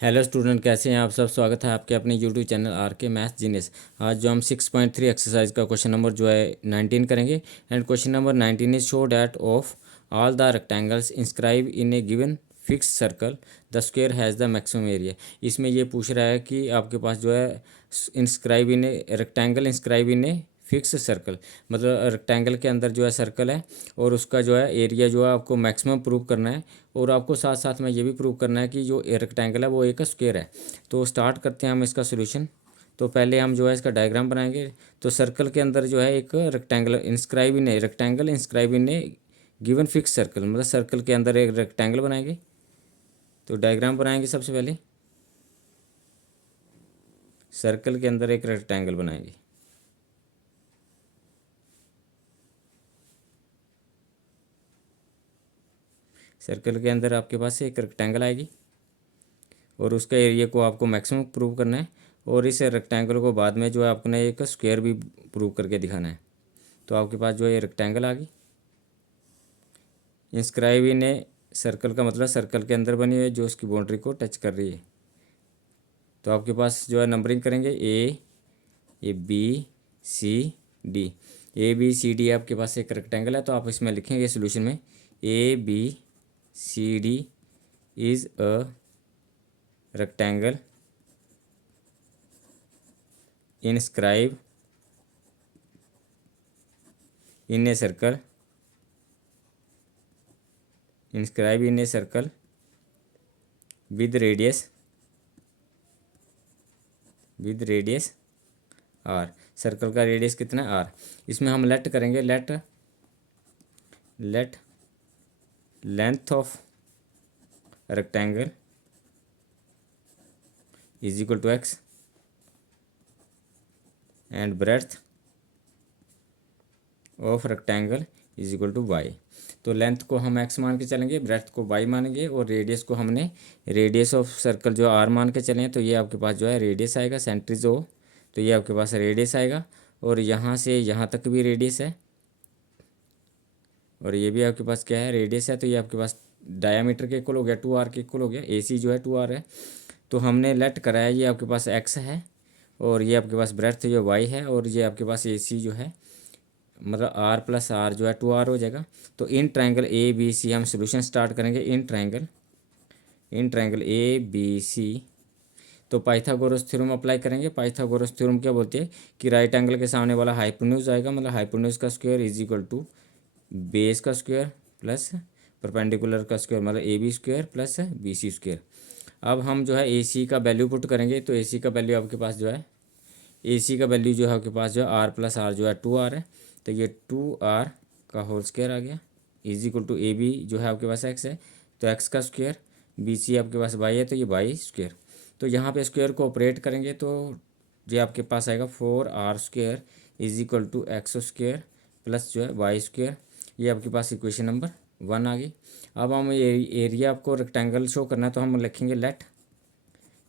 Hello student, कैसे हैं आप सब। स्वागत है आपके अपने यूट्यूब चैनल आर के मैथ जीनियस। आज जो हम 6.3 एक्सरसाइज का क्वेश्चन नंबर जो है 19 करेंगे। And question number 19 is show that of all the rectangles inscribe in A given fix circle the square has the maximum area. इसमें ये पूछ रहा है कि आपके पास जो है inscribe in a rectangle inscribe in a fix circle, मतलब रेक्टेंगल के अंदर जो है सर्कल है और उसका जो है एरिया जो है आपको मैक्सिमम प्रूव करना है। और आपको साथ साथ में ये भी प्रूव करना है कि जो रेक्टेंगल है वो एक स्क्वायर है। तो स्टार्ट करते हैं हम इसका सोल्यूशन। तो पहले हम जो है इसका डायग्राम बनाएंगे। तो सर्कल के अंदर जो है एक rectangle inscribe in a rectangle inscribe in A given fix circle, मतलब सर्कल के अंदर एक रेक्टेंगल बनाएंगे। तो डायग्राम बनाएंगे सबसे पहले। सर्कल के अंदर एक रेक्टेंगल बनाएंगे। सर्कल के अंदर आपके पास एक रेक्टेंगल आएगी और उसका एरिया को आपको मैक्सिमम प्रूव करना है। और इस रेक्टेंगल को बाद में जो है आपने एक स्क्वायर भी प्रूव करके दिखाना है। तो आपके पास जो है ये रेक्टेंगल आ गई। इंस्क्राइब इन ए सर्कल का मतलब सर्कल के अंदर बनी हुई है जो उसकी बाउंड्री को टच कर रही है। तो आपके पास जो है नंबरिंग करेंगे A B C D. A B C D आपके पास एक रेक्टेंगल है, तो आप इसमें लिखेंगे सोल्यूशन में A B C D is a rectangle inscribe in a circle inscribe in a circle with radius r। Circle का रेडियस कितना है r। इसमें हम लेट करेंगे let length of rectangle is equal to x and breadth of rectangle is equal to y। तो length को हम x मान के चलेंगे, ब्रेड्थ को y मानेंगे और रेडियस को हमने रेडियस ऑफ सर्कल जो r मान के चलें। तो ये आपके पास जो है रेडियस आएगा, सेंट्रीज ओ। तो ये आपके पास रेडियस आएगा और यहाँ से यहाँ तक भी रेडियस है और ये भी आपके पास क्या है, रेडियस है। तो ये आपके पास डायामीटर के इक्वल हो गया, 2r के इक्वल हो गया। AC जो है 2r है। तो हमने लेट कराया, ये आपके पास x है और ये आपके पास ब्रेड्थ जो y है और ये आपके पास AC जो है मतलब r प्लस r जो है 2r हो जाएगा। तो इन ट्राइंगल ABC हम सोल्यूशन स्टार्ट करेंगे। इन ट्राइंगल ABC तो पाइथागोरस थ्योरम अप्लाई करेंगे। पाइथागोरस थ्योरम क्या बोलते हैं कि राइट एंगल के सामने वाला हाइपोटेन्यूज आएगा, मतलब हाइपोटेन्यूज का square is equal to base का स्क्वायर प्लस परपेंडिकुलर का स्क्वायर, मतलब AB square plus BC square. अब हम जो है AC का वैल्यू पुट करेंगे। तो AC का वैल्यू आपके पास जो है AC का वैल्यू जो है आपके पास जो है r प्लस r जो है 2r है। तो ये 2r का होल स्क्वायर आ गया इज इक्वल टू AB जो है आपके पास x है तो x का स्क्वायर, BC आपके पास y है तो ये y स्क्वायर। तो यहाँ पे स्क्वायर को ऑपरेट करेंगे तो ये आपके पास आएगा 4r square is equal to x square plus जो है y स्क्वायर। ये आपके पास इक्वेशन नंबर 1 आ गई। अब हम एरिया आपको रेक्टेंगल शो करना है तो हम लिखेंगे let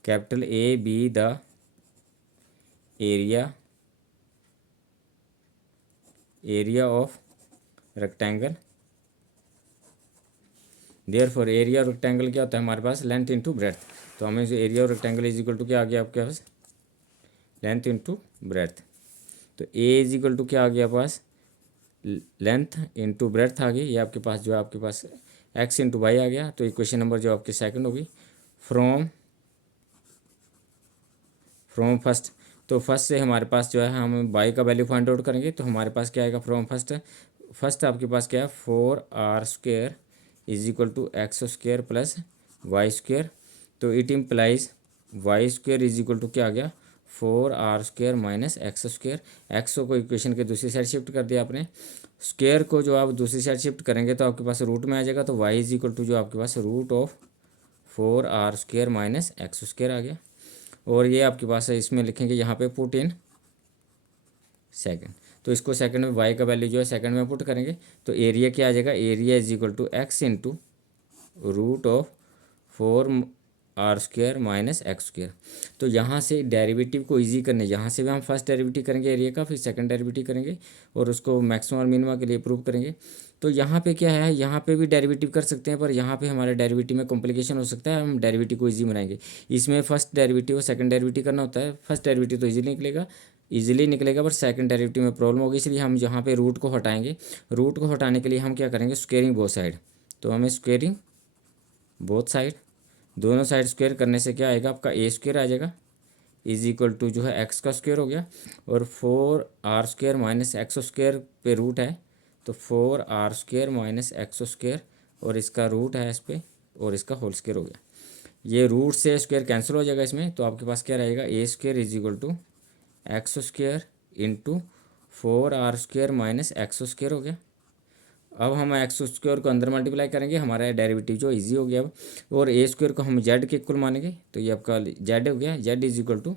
capital A be the area of rectangle. Therefore area of rectangle क्या होता है हमारे पास, लेंथ इंटू ब्रेड्थ। तो हमें area of rectangle is equal to क्या आ गया आपके पास, लेंथ इंटू ब्रेड्थ। तो ए इज इक्वल टू क्या आ गया पास, लेंथ इंटू ब्रेड्थ आ गई। ये आपके पास जो है आपके पास एक्स इंटू वाई आ गया। तो इक्वेशन नंबर जो आपके सेकंड होगी फ्रॉम फर्स्ट। तो फर्स्ट से हमारे पास जो है हम वाई का वैल्यू फाइंड आउट करेंगे। तो हमारे पास क्या आएगा फ्रॉम फर्स्ट आपके पास क्या है 4r square is equal to x square plus y square. तो it implies y square is equal to क्या आ गया 4r square minus x square. X को इक्वेशन के दूसरी साइड शिफ्ट कर दिया आपने, स्क्वायर को जो आप दूसरी साइड शिफ्ट करेंगे तो आपके पास रूट में आ जाएगा। तो y इज इक्वल टू जो आपके पास root of 4r square minus x square आ गया। और ये आपके पास है, इसमें लिखेंगे यहाँ पे पुट इन सेकंड। तो इसको सेकंड में y का वैल्यू जो है सेकंड में पुट करेंगे तो एरिया क्या आ जाएगा, area is equal to x into root of 4r square minus x square. तो यहाँ से डेरिवेटिव को इजी करने, यहाँ से भी हम फर्स्ट डेरिवेटिव करेंगे एरिया का, फिर सेकंड डेरिवेटिव करेंगे और उसको मैक्सिमम और मिनिमम के लिए प्रूव करेंगे। तो यहाँ पे क्या है, यहाँ पे भी डेरिवेटिव कर सकते हैं, पर यहाँ पे हमारे डेरिवेटिव में कॉम्प्लिकेशन हो सकता है, हम डेरिवेटिव को इजी बनाएंगे। इसमें फर्स्ट डेरिवेटिव और सेकंड डेरिवेटिव करना होता है। फर्स्ट डेरिवेटिव तो इजीली निकलेगा, पर सेकंड डेरिवेटिव में प्रॉब्लम होगी, इसलिए हम यहाँ पे रूट को हटाएंगे। रूट को हटाने के लिए हम क्या करेंगे, स्क्वेयरिंग बोथ साइड। तो हमें स्क्वेयरिंग बोथ साइड, दोनों साइड स्क्वेयर करने से क्या आएगा, आपका ए स्क्वेयर आ जाएगा इज इक्वल टू जो है एक्स का स्क्वेयर हो गया, और 4r² माइनस एक्स स्क्वेयर पे रूट है, तो 4r² माइनस एक्स स्क्वेयर, और इसका रूट है इस पर, और इसका होल स्क्वेयर हो गया। ये रूट से स्क्वेयर कैंसिल हो जाएगा इसमें, तो आपके पास क्या रहेगा, A square is equal to x square into 4r² minus x square हो गया। अब हम एक्स स्क्वेयर को अंदर मल्टीप्लाई करेंगे, हमारा डेरिवेटिव जो इजी हो गया अब, और ए स्क्वेयर को हम जेड के इक्वल मानेंगे, तो ये आपका जेड हो गया, जेड इज इक्वल टू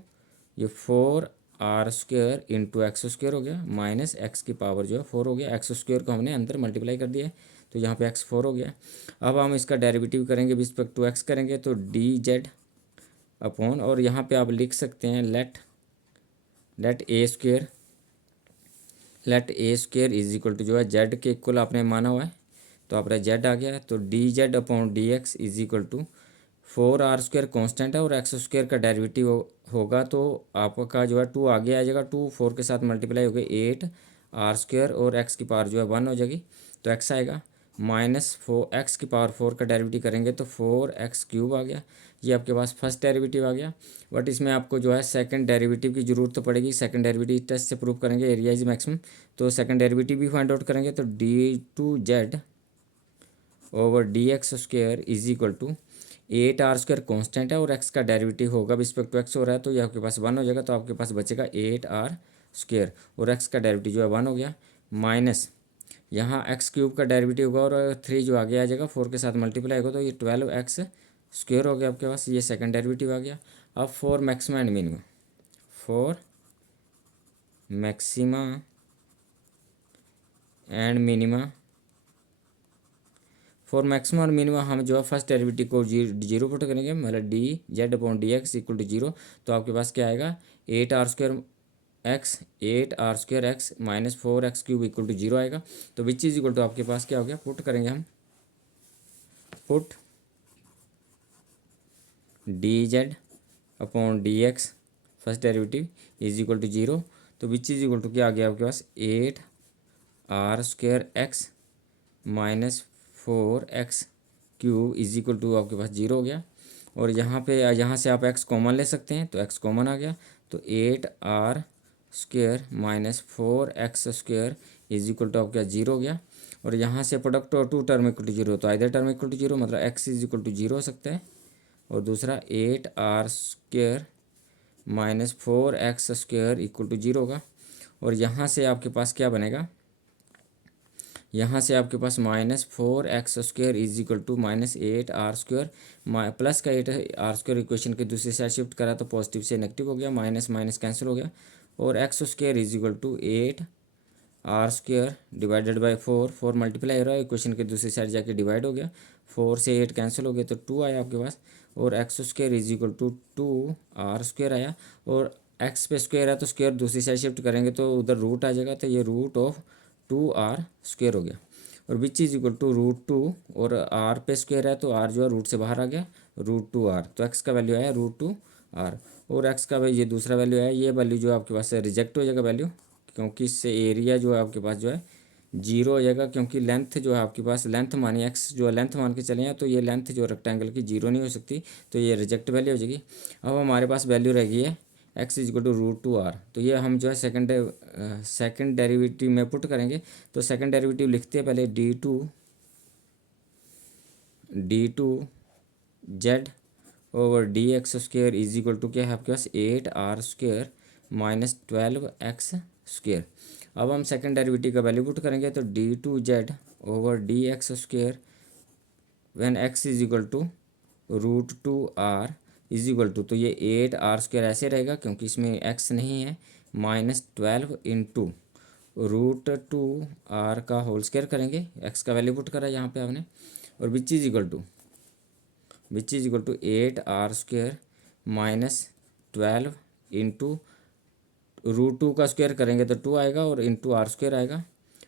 ये 4r² इंटू एक्स स्क्वेयर हो गया, माइनस एक्स की पावर जो है 4 हो गया। एक्स स्क्वेयर को हमने अंदर मल्टीप्लाई कर दिया है, तो यहाँ पे एक्स 4 हो गया। अब हम इसका डेरिवेटिव करेंगे रिस्पेक्ट टू एक्स करेंगे, तो डी जेड अपॉन, और यहाँ पे आप लिख सकते हैं let A square is equal to जो है जेड के इक्वल आपने माना हुआ है, तो आपका जेड आ गया। तो D Z upon D X is equal to 4r² constant है, और एक्स स्क्वेयर का डेरिवेटिव होगा, तो आपका जो है 2 आगे आ जाएगा, 2 4 के साथ मल्टीप्लाई हो गई 8r², और एक्स की पावर जो है 1 हो जाएगी, तो एक्स आएगा। माइनस 4 एक्स की पावर 4 का डेरिवेटिव करेंगे तो 4x³ आ गया। ये आपके पास फर्स्ट डेरिवेटिव आ गया, बट इसमें आपको जो है सेकंड डेरिवेटिव की ज़रूरत तो पड़ेगी। सेकंड डेरिवेटिव टेस्ट से प्रूव करेंगे, एरिया इज मैक्सिमम, तो सेकंड डेरिवेटिव भी फाइंड आउट करेंगे। तो d2z over dx² is equal to 8r² constant है, और एक्स का डेरिवेटिव होगा रिस्पेक्ट टू एक्स हो रहा है, तो ये आपके पास 1 हो जाएगा, तो आपके पास बचेगा 8r², और एक्स का डेरिवेटिव जो है 1 हो गया, माइनस यहाँ x³ का डेरिवेटिव होगा, और 3 जो आगे आ जाएगा 4 के साथ मल्टीप्लाई होगा, तो ये 12x² हो गया आपके पास, ये सेकंड डेरिवेटिव आ गया। अब for maxima and minima, for maxima and minima, for maximum और मिनिमम हम जो है फर्स्ट डेरिवेटिव को जीरो पुट करेंगे, मतलब D Z upon D X equal to zero, तो आपके पास क्या आएगा 8r² X minus 4x³ equal to zero आएगा। तो विच इज इक्वल टू आपके पास क्या हो गया, पुट करेंगे हम, put D Z upon D X first derivative is equal to zero, तो विच इज इक्वल टू क्या आ गया आपके पास 8r² X minus 4x³ is equal to आपके पास जीरो हो गया। और यहाँ से आप x कॉमन ले सकते हैं, तो x कॉमन आ गया, तो 8r² minus 4x² is equal to आपका जीरो हो गया। और यहाँ से प्रोडक्ट और 2 टर्म इक्वल टू जीरो, तो either term equal to zero, मतलब x is equal to zero हो सकता है, और दूसरा 8r² minus 4x² equal to zero होगा। और यहाँ से आपके पास क्या बनेगा, यहाँ से आपके पास minus 4x² is equal to minus 8r² plus का 8r² इक्वेशन के दूसरी साइड शिफ्ट करा तो पॉजिटिव से नेगेटिव हो गया, माइनस माइनस कैंसिल हो गया, और x² is equal to 8r² divided by 4 multiply हो रहा है, इक्वेशन के दूसरी साइड जाके डिवाइड हो गया, 4 से 8 कैंसिल हो गया, तो 2 आया आपके पास, और x² is equal to 2r² आया, और x पे स्क्वेयर है तो स्क्वेयर दूसरी साइड शिफ्ट करेंगे तो उधर रूट आ जाएगा, तो ये रूट ऑफ 2r² हो गया, और विच इज इक्वल टू √2, और r पे स्क्वेयर है तो r जो है रूट से बाहर आ गया, √2r, तो x का वैल्यू आया √2r, और x का भाई ये दूसरा वैल्यू है, ये वैल्यू जो आपके पास रिजेक्ट हो जाएगा वैल्यू, क्योंकि इससे एरिया जो है आपके पास जो है जीरो हो जाएगा, क्योंकि लेंथ जो है आपके पास लेंथ मानी x जो है लेंथ मान के चले हैं, तो ये लेंथ जो रेक्टेंगल की जीरो नहीं हो सकती, तो ये रिजेक्ट वैल्यू हो जाएगी। अब हमारे पास वैल्यू रह गई है x is equal to √2r, तो ये हम जो है सेकंड डेरिवेटिव में पुट करेंगे, तो सेकंड डेरिवेटिव लिखते हैं पहले d2z over dx² is equal to क्या है आपके पास 8r² माइनस 12x²। अब हम सेकंड डेरिवेटिव का वैल्यू पुट करेंगे, तो d2z over dx² when x is equal to √2r is equal to, तो ये 8r² ऐसे रहेगा क्योंकि इसमें x नहीं है, माइनस 12 इंटू √2r का होल स्क्वायर करेंगे, x का वैल्यू पुट करा यहाँ पे आपने, और which is equal to 8r² minus 12 into √2 का स्क्वायर करेंगे तो 2 आएगा, और इंटू r² आएगा,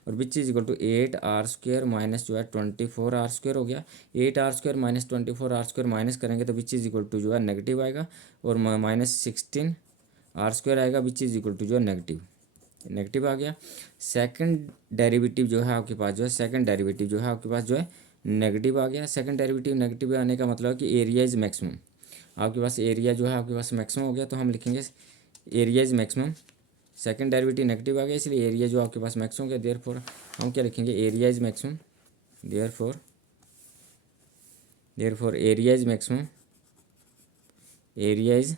और which is equal to 8r² minus जो है 24r² हो गया। 8r² माइनस 24r² माइनस करेंगे तो विच इज इक्वल टू जो है नेगेटिव आएगा, और माइनस 16r² आएगा विच इज इक्वल टू जो है नेगेटिव, नेगेटिव आ गया। सेकंड डेरिवेटिव जो है आपके पास जो है, सेकंड डेरिवेटिव जो है आपके पास जो है नेगेटिव आ गया। सेकंड डेरिवेटिव नेगेटिव आने का मतलब है कि एरिया इज मैक्सिमम, आपके पास एरिया जो है आपके पास मैक्सिमम हो गया, तो हम लिखेंगे area is maximum. Second derivative negative आ गया इसलिए एरिया जो आपके पास मैक्सिमम हो गया, देयरफॉर हम क्या लिखेंगे, area is maximum, therefore area is maximum, area is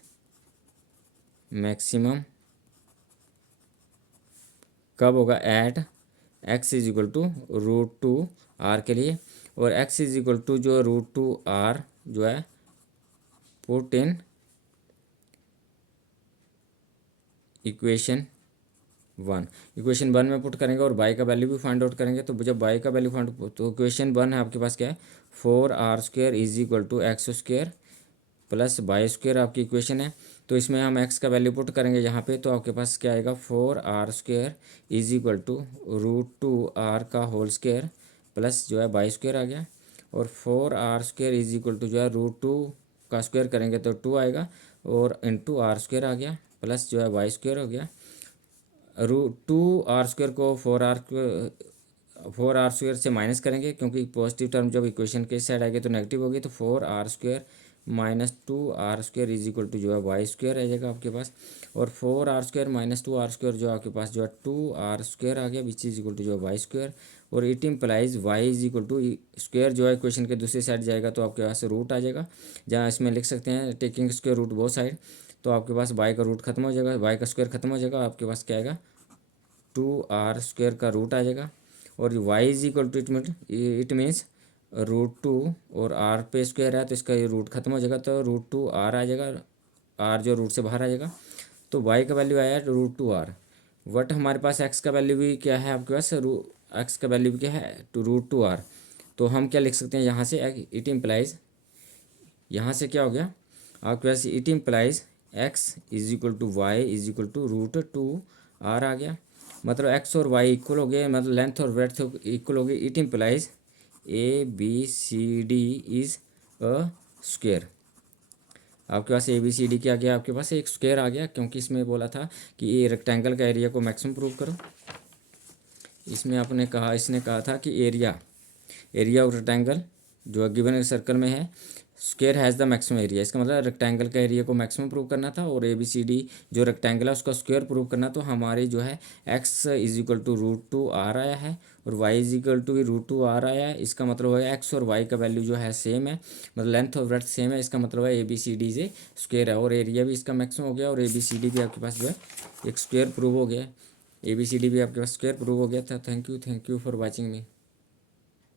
maximum कब होगा, at x is equal to √2r के लिए, और x इज इक्वल टू जो √2r जो है पुट इन इक्वेशन 1, इक्वेशन 1 में पुट करेंगे और y का वैल्यू भी फाइंड आउट करेंगे। तो जब y का वैल्यू फाइंड, तो इक्वेशन 1 है आपके पास क्या है, 4r² is equal to x² plus y² आपकी इक्वेशन है। तो इसमें हम x का वैल्यू पुट करेंगे यहाँ पे, तो आपके पास क्या आएगा, 4r² is equal to √2r का होल स्क्वायर प्लस जो है y² आ गया, और 4r² इज इक्वल टू जो है √2 का स्क्वायर करेंगे तो 2 आएगा, और इंटू r² आ गया प्लस जो है y² हो गया। √2r² को 4r² से माइनस करेंगे, क्योंकि पॉजिटिव टर्म जब इक्वेशन के साइड आएगी तो नेगेटिव होगी, तो 4r² minus 2r² is equal to जो है y² आ जाएगा आपके पास, और 4r² माइनस 2r² जो आपके पास जो है 2r² आ गया विच इज इक्वल टू जो है y², और it implies y is equal to square जो है इक्वेशन के दूसरी साइड जाएगा तो आपके पास रूट आ जाएगा, जहाँ इसमें लिख सकते हैं taking square root both side, तो आपके पास y का रूट खत्म हो जाएगा, y का स्क्वायर खत्म हो जाएगा, आपके पास क्या आएगा, 2r² का रूट आ जाएगा, और y is equal to it means √2 और r पे स्क्वायर है तो इसका ये रूट खत्म हो जाएगा, तो √2r आ जाएगा, r जो रूट से बाहर आ जाएगा, तो y का वैल्यू आया √2r। बट हमारे पास x का वैल्यू भी क्या है आपके पास, x का वैल्यू भी क्या है, √2r। तो हम क्या लिख सकते हैं यहाँ से, इट इम्प्लाइज, यहाँ से क्या हो गया आपके पास, it implies x is equal to y is equal to √2r आ गया, मतलब x और y इक्वल हो गए, मतलब लेंथ और ब्रेड्थ इक्वल हो गई। It implies ABCD is a square, आपके पास ABCD क्या आ गया, आपके पास एक स्क्वायर आ गया, क्योंकि इसमें बोला था कि ये रेक्टेंगल का एरिया को मैक्सिमम प्रूव करो। इसमें आपने कहा, इसने कहा था कि एरिया ऑफ रेक्टेंगल जो गिवन सर्कल में है, square has the maximum area, इसका मतलब रेक्टेंगल का एरिया को मैक्सिमम प्रूव करना था, और ABCD जो रेक्टेंगल है उसका स्क्वायर प्रूव करना। तो हमारी जो है x is equal to √2r आया है, और y is equal to √2r आया है, इसका मतलब है x और y का वैल्यू जो है सेम है, मतलब लेंथ और ब्रेड्थ सेम है, इसका मतलब है ABCD से स्क्वायर है, और एरिया भी इसका मैक्सिमम हो गया, और ABCD भी आपके पास जो है एक स्क्वायर प्रूव हो गया, ABCD भी आपके पास स्क्वायर प्रूव हो गया था। Thank you for watching me.